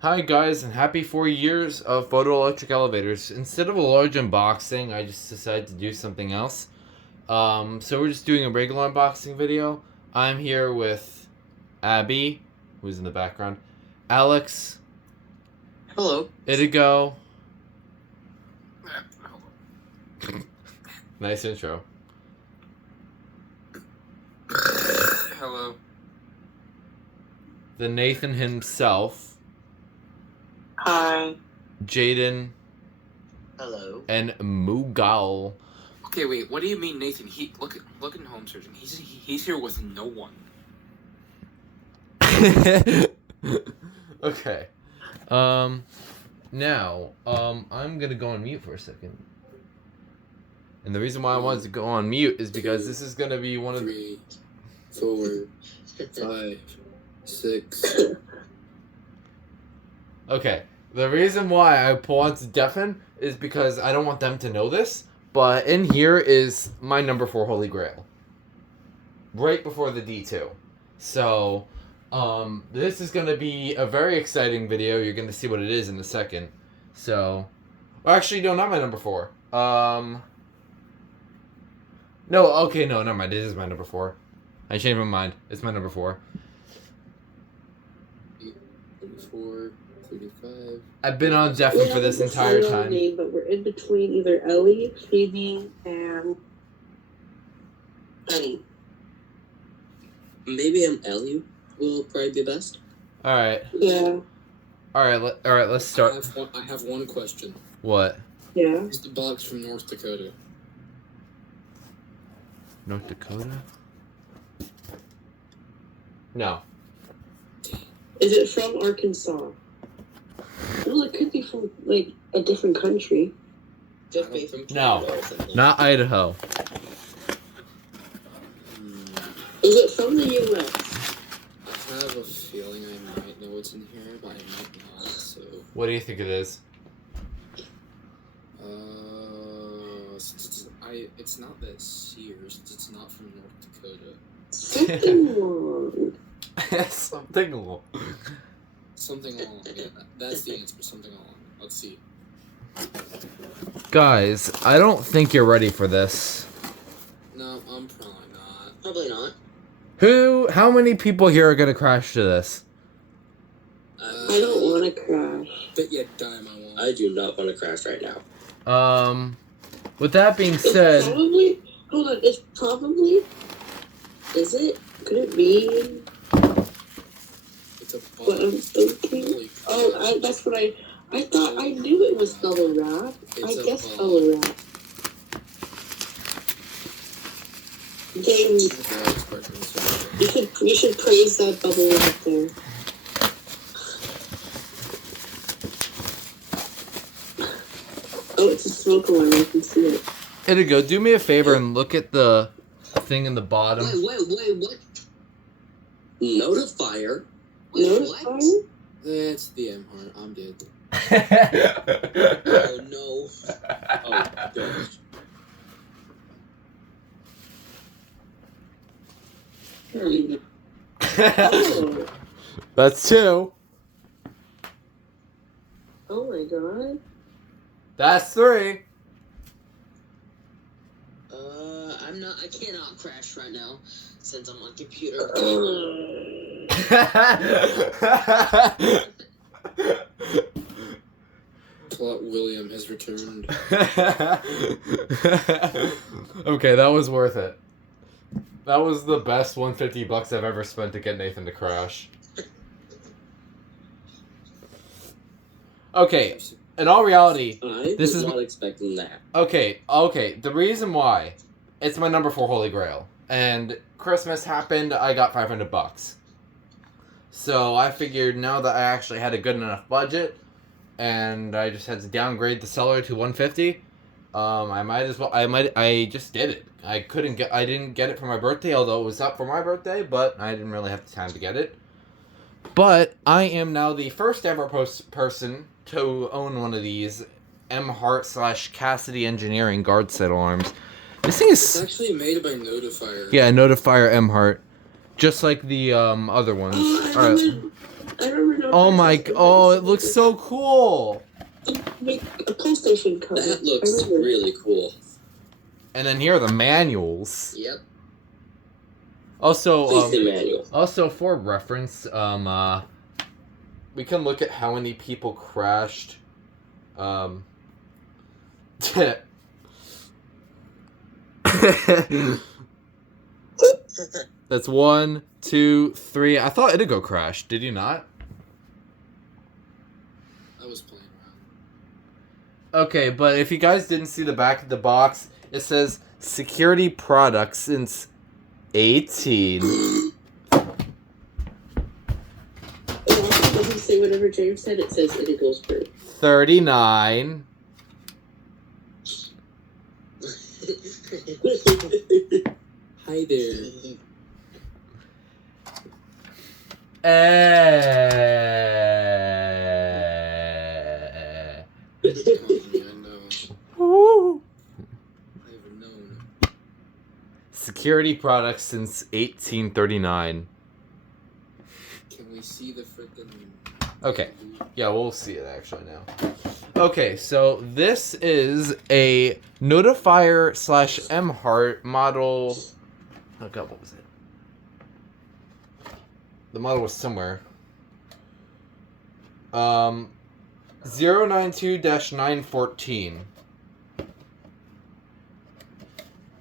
Hi guys, and happy 4 years of photoelectric elevators. Instead of a large unboxing, I just decided to do something else. So we're just doing a regular unboxing video. I'm here with Abby, who's in the background, Alex, Hello. Itigo. Nice intro. Hello. The Nathan himself, Hi. Jaden, Hello. and Mughal. Okay, wait. What do you mean, Nathan? Look in home searching. He's here with no one. Okay. Now, I'm gonna go on mute for a second. And the reason why I wanted to go on mute is because this is gonna be one of the 3, 4, 5, 6. Okay. The reason why I want to deafen is because I don't want them to know this, but in here is my number 4 Holy Grail. Right before the D2. So, this is gonna be a very exciting video. You're gonna see what it is in a second. So, well, actually, no, not my number 4. No, okay, no, never mind. This is my number 4. I changed my mind. It's my number 4. 34, 35. I've been on deafen for this entire time. Name, but we're in between either Ellie, Phoebe, and Penny. Maybe Ellie will probably be best. All right. Yeah. All right. Let's start. I have one question. What? Yeah. Is the box from North Dakota? North Dakota? No. Is it from Arkansas? Well, it could be from like a different country. No. Not Idaho. Is it from the U.S.? I have a feeling I might know what's in here, but I might not. So. What do you think it is? It's not that Sears. It's not from North Dakota. Something wrong. Something along. Something along. Yeah, that's the answer. Something along. Let's see. Guys, I don't think you're ready for this. No, I'm probably not. Probably not. How many people here are gonna crash to this? I don't want to crash. But yeah, dime I won't. I do not want to crash right now. With that being said, Probably. Hold on. It's probably. Is it? Could it be? It's a What I'm thinking? Oh, that's what I thought. I knew it was bubble wrap. I guess bubble wrap. James, you should praise that bubble wrap there. Oh, it's a smoke alarm. I can see it. Itigo, do me a favor and look at the thing in the bottom. Wait, what? Notifier? Notifier? That's the Emhart. I'm dead. Oh no. Oh, gosh. Oh. That's 2. Oh my god. That's 3. I cannot crash right now since I'm on computer. Plot William has returned. Okay, that was worth it. That was the best $150 I've ever spent to get Nathan to crash. Okay, in all reality, this is not expecting that. Okay, the reason why, it's my number 4 Holy Grail, and Christmas happened, I got $500. So I figured now that I actually had a good enough budget, and I just had to downgrade the seller to $150, I just did it. I didn't get it for my birthday, although it was up for my birthday, but I didn't really have the time to get it. But I am now the first ever person to own one of these Emhart / Cassidy Engineering GuardSite alarms. This thing is... It's actually made by Notifier. Yeah, Notifier Emhart. Just like the other ones. Alright. I remember. No Oh my! prices. Oh, it looks so cool. Make a PlayStation cover. That looks I remember. really cool. And then here are the manuals. Yep. Also, Please the manual. also for reference, we can look at how many people crashed. That's 1, 2, 3. I thought Itigo crashed. Did you not? I was playing around. Okay, but if you guys didn't see the back of the box, it says security products since 18. It also doesn't say whatever James said. It says it goes through. 39. Hi there. Eh. I know. Woo. I've known. Security products since 1839. Can we see the freaking? Okay. Yeah, we'll see it actually now. Okay, so this is a notifier / Emhart model. Oh god, what was it? The model was somewhere. 092-914.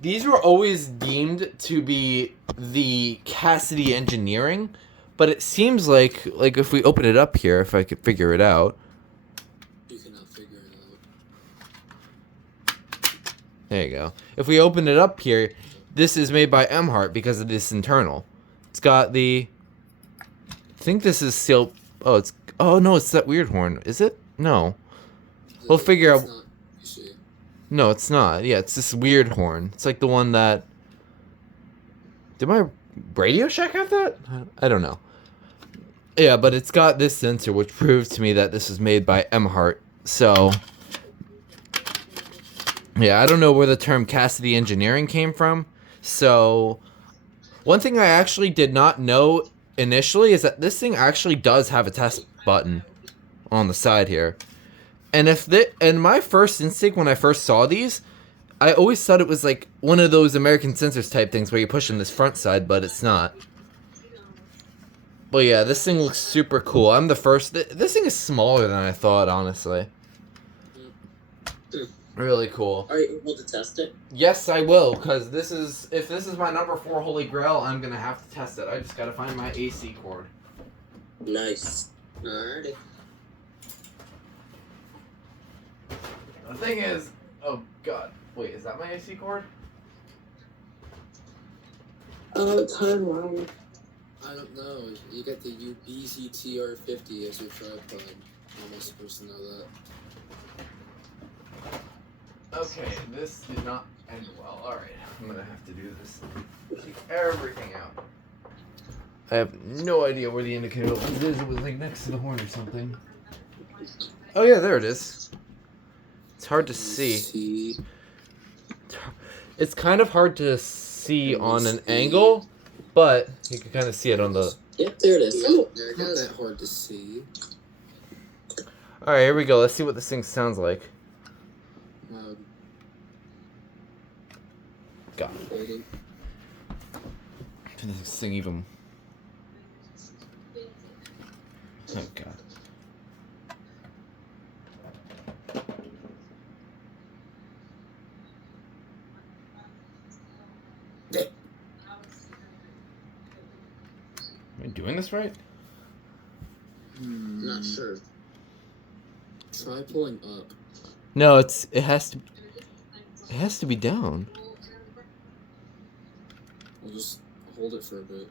These were always deemed to be the Cassidy Engineering, but it seems like if we open it up here, if I could figure it out. You cannot figure it out. There you go. If we open it up here, this is made by Emhart because of this internal. It's got the... I think this is sealed... Oh, it's... Oh, no, it's that weird horn. Is it? No. We'll figure out... It's not, you see. No, it's not. Yeah, it's this weird horn. It's like the one that... Did my Radio Shack have that? I don't know. Yeah, but it's got this sensor, which proves to me that this was made by Emhart. So... Yeah, I don't know where the term Cassidy Engineering came from. So... One thing I actually did not know initially is that this thing actually does have a test button on the side here. And my first instinct when I first saw these, I always thought it was like one of those American Sensors type things where you push in this front side, but it's not. But yeah, this thing looks super cool. I'm the first. This thing is smaller than I thought, honestly. Really cool. Are you able to test it? Yes, I will, because if this is my number 4 Holy Grail, I'm gonna have to test it. I just gotta find my AC cord. Nice. Alrighty. The thing is, oh god, wait, is that my AC cord? Oh, it's hardwired. I don't know. You got the UBCTR50 as your tripod. How am I supposed to know that? Okay, this did not end well. Alright, I'm gonna have to do this. Take everything out. I have no idea where the indicator is. It was like next to the horn or something. Oh yeah, there it is. It's hard to see. It's kind of hard to see on an angle, but you can kind of see it on the... Yep, there it is. Oh, There it Not goes. that hard to see. Alright, here we go. Let's see what this thing sounds like. God. Waiting. Turn this thing even... Oh god. Am I doing this right? Not sure. Try pulling up. No, it has to be down. We'll just hold it for a bit.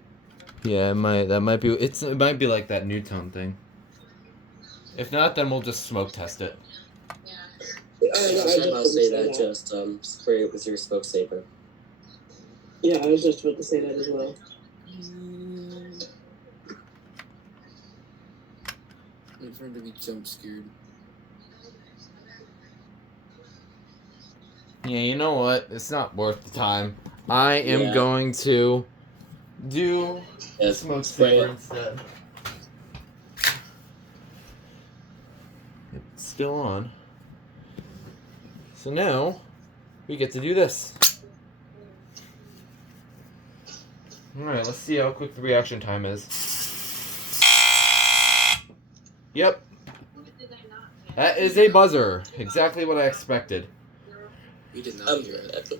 Yeah, it might be like that new tone thing. If not, then we'll just smoke test it. I'll say that. Just spray it with your smoke saver. Yeah, I was just about to say that as well. I'm trying to be jump scared. Yeah, you know what? It's not worth the time. I am Yeah. going to do Yes, smoke spray saver it. instead. still on. So now we get to do this. Alright, let's see how quick the reaction time is. Yep. That is a buzzer. Exactly what I expected. We did not hear it.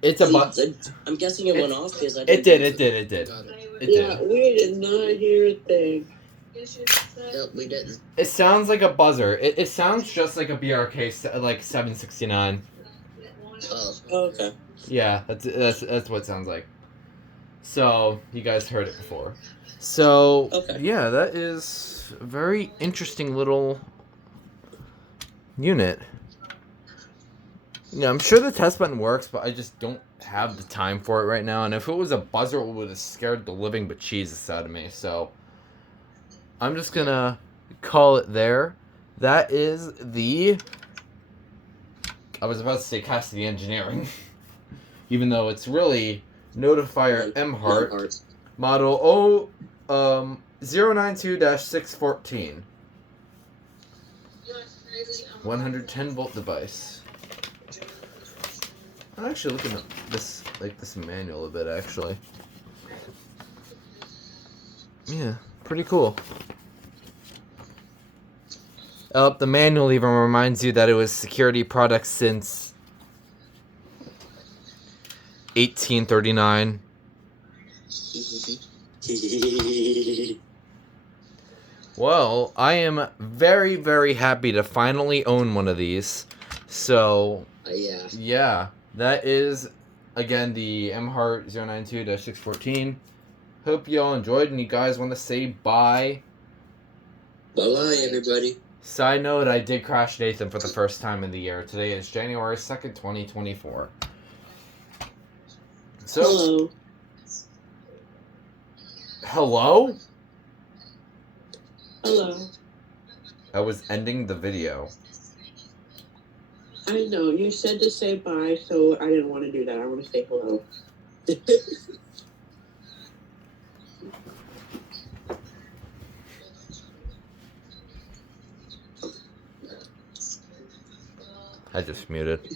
It's a buzzer. I'm guessing it went off because I It didn't. did. Got it. It Yeah, did. we did not hear a thing. Nope, we didn't. It sounds like a buzzer. It sounds just like a BRK like 769. Oh. Okay. Yeah, that's what it sounds like. So you guys heard it before. So Okay. yeah, that is a very interesting little unit. Yeah, I'm sure the test button works, but I just don't have the time for it right now. And if it was a buzzer, it would have scared the living bejesus out of me. So I'm just gonna call it there. That is the... I was about to say Cassidy Engineering. Even though it's really Notifier Emhart. Model 092-614. 110 volt device. I'm actually looking at this manual a bit, actually. Yeah, pretty cool. The manual even reminds you that it was security products since 1839. Well, I am very, very happy to finally own one of these. So, yeah, that is, again, the Emhart 092-614. Hope you all enjoyed, and you guys want to say bye. Bye-bye, everybody. Side note, I did crash Nathan for the first time in the year. Today is January 2nd, 2024. So, Hello. Hello? Hello. I was ending the video. I know, you said to say bye, so I didn't want to do that. I want to say hello. I just muted.